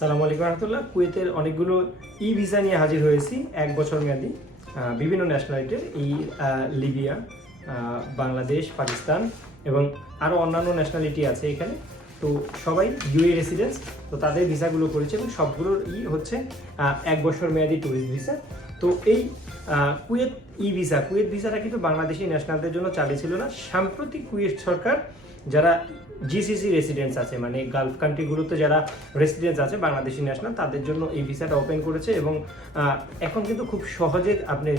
সালাম আলাইকুম রহমতুল্লাহ। কুয়েতের অনেকগুলো ই ভিসা নিয়ে হাজির হয়েছি, এক বছর মেয়াদি। বিভিন্ন ন্যাশনালিটির এই লিবিয়া বাংলাদেশ, পাকিস্তান এবং আরও অন্যান্য ন্যাশনালিটি আছে এখানে। তো সবাই ইউএ রেসিডেন্স তো তাদের ভিসাগুলো করেছে এবং সবগুলোর ই হচ্ছে এক বছর মেয়াদি ট্যুরিস্ট ভিসা তো এই কুয়েত ই ভিসা, কুয়েত ভিসাটা কিন্তু বাংলাদেশি ন্যাশনালদের জন্য চালু ছিল না। সাম্প্রতিক কুয়েত সরকার যারা জিসিসি রেসিডেন্টস আছে মানে গালফ কান্ট্রিগুলোতে যারা রেসিডেন্টস আছে, বাংলাদেশি ন্যাশনাল তাদের জন্য এই ভিসাটা ওপেন করেছে এবং এখন কিন্তু খুব সহজে আপনি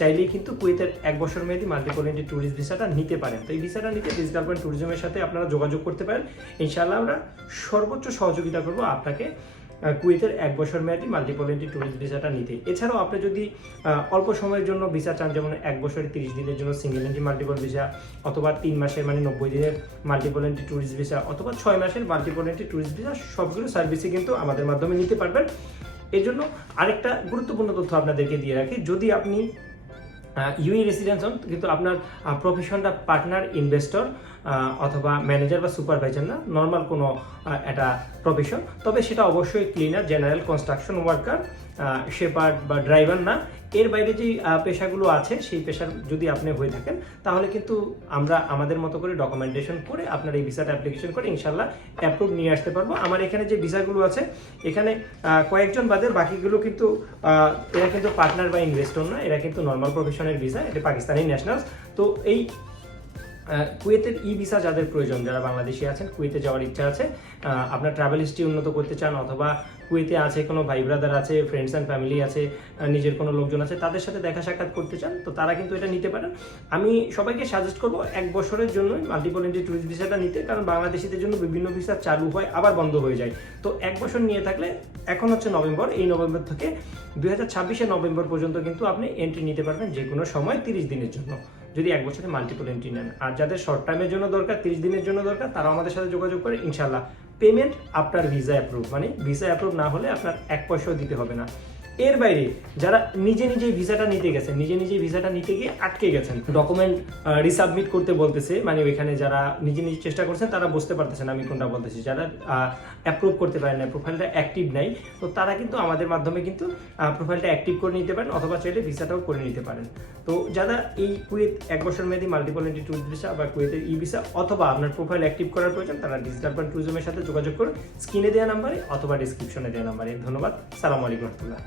চাইলেই কিন্তু কুয়েতের এক বছর মেয়াদি মাল্টিপোলেন্টি ট্যুরিস্ট ভিসাটা নিতে পারেন। তো এই ভিসাটা নিতে ডিজিটাল পয়েন্ট ট্যুরিজমের সাথে আপনারা যোগাযোগ করতে পারেন। ইনশাআল্লাহ আমরা সর্বোচ্চ সহযোগিতা করব আপনাকে কুয়েতের এক বছর মেয়াদি মাল্টিপল এন্ট্রি ট্যুরিস্ট ভিসাটা নিতে। এছাড়াও আপনি যদি অল্প সময়ের জন্য ভিসা চান, যেমন এক বছরের তিরিশ দিনের জন্য সিঙ্গেল এন্ট্রি মাল্টিপল ভিসা অথবা তিন মাসের মানে নব্বই দিনের মাল্টিপল এন্ট্রি ট্যুরিস্ট ভিসা অথবা ছয় মাসের মাল্টিপল এন্ট্রি ট্যুরিস্ট ভিসা সবগুলো সার্ভিসই কিন্তু আমাদের মাধ্যমে নিতে পারবেন। এর জন্য আরেকটা গুরুত্বপূর্ণ তথ্য আপনাদেরকে দিয়ে রাখি। যদি আপনি ইউই রেসিডেন্স হন, কিন্তু আপনার প্রফেশনটা পার্টনার ইনভেস্টর অথবা ম্যানেজার বা সুপারভাইজার না নর্মাল কোনো একটা প্রফেশন তবে সেটা অবশ্যই cleaner general construction worker shepherd বা ড্রাইভার না, এর বাইরে যে পেশাগুলো আছে, সেই পেশার যদি আপনি হয়ে থাকেন, তাহলে কিন্তু আমরা আমাদের মতো করে ডকুমেন্টেশন করে আপনার এই ভিসাটা অ্যাপ্লিকেশন করে ইনশাল্লাহ অ্যাপ্রুভ নিয়ে আসতে পারব। আমার এখানে যে ভিসাগুলো আছে, এখানে কয়েকজন বাদে বাকিগুলো কিন্তু এরা কিন্তু পার্টনার বা ইনভেস্টর না, এরা কিন্তু নর্মাল প্রফেশনের ভিসা এটা পাকিস্তানি ন্যাশনালস তো এই কুয়েতের ই ভিসা যাদের প্রয়োজন, যারা বাংলাদেশি আছেন, কুয়েতে যাওয়ার ইচ্ছা আছে। আপনার ট্রাভেল হিস্ট্রি উন্নত করতে চান অথবা কুয়েতে আছে কোনো ভাই ব্রাদার আছে ফ্রেন্ডস অ্যান্ড ফ্যামিলি আছে নিজের কোনো লোকজন আছে, তাদের সাথে দেখা সাক্ষাৎ করতে চান, তো তারা কিন্তু এটা নিতে পারেন। আমি সবাইকে সাজেস্ট করব এক বছরের জন্যই মাল্টিপল এন্ট্রি ট্যুরিস্ট ভিসাটা নিতে, কারণ বাংলাদেশিদের জন্য বিভিন্ন ভিসা চালু হয়, আবার বন্ধ হয়ে যায়। তো এক বছর নিয়ে থাকলে এখন হচ্ছে নভেম্বর, এই নভেম্বর থেকে দুই হাজার নভেম্বর পর্যন্ত কিন্তু আপনি এন্ট্রি নিতে পারবেন যে কোনো সময় তিরিশ দিনের জন্য। যদি এক বছরে মাল্টিপল এন্ট্রি নেন। আর যাদের শর্ট টাইমের জন্য দরকার, তিরিশ দিনের জন্য দরকার তারা আমাদের সাথে যোগাযোগ করে ইনশাল্লাহ পেমেন্ট আপনার ভিসা অ্যাপ্রুভ মানে ভিসা অ্যাপ্রুভ না হলে আপনার এক পয়সাও দিতে হবে না। এর বাইরে যারা নিজে নিজেই ভিসাটা নিতে গেছেন, নিজে নিজেই ভিসাটা নিতে গিয়ে আটকে গেছেন ডকুমেন্ট রিসাবমিট করতে বলতেছে মানে ওইখানে যারা নিজে নিজে চেষ্টা করছেন, তারা বুঝতে পারতেছেন আমি কোনটা বলতেছি। যারা অ্যাপ্রুভ করতে পারেন না প্রোফাইলটা অ্যাক্টিভ নাই, তো তারা কিন্তু আমাদের মাধ্যমে কিন্তু প্রোফাইলটা অ্যাক্টিভ করে নিতে পারেন, অথবা চাইলে ভিসাটাও করে নিতে পারেন। তো যারা এই কুয়েত এক বছর মেয়াদি মাল্টিপল এন্ট্রি ট্যুরিস্ট ভিসা বা কুয়েতের ই ভিসা অথবা আপনার প্রোফাইল অ্যাক্টিভ করার প্রয়োজন, তারা ডিজিটাল পয়েন্ট ট্যুরিজমের সাথে যোগাযোগ করুন স্ক্রিনে দেওয়া নাম্বারে অথবা ডিসক্রিপশনে দেওয়া নাম্বারে ধন্যবাদ, সালাম আলাইকুম রহমতুল্লাহ।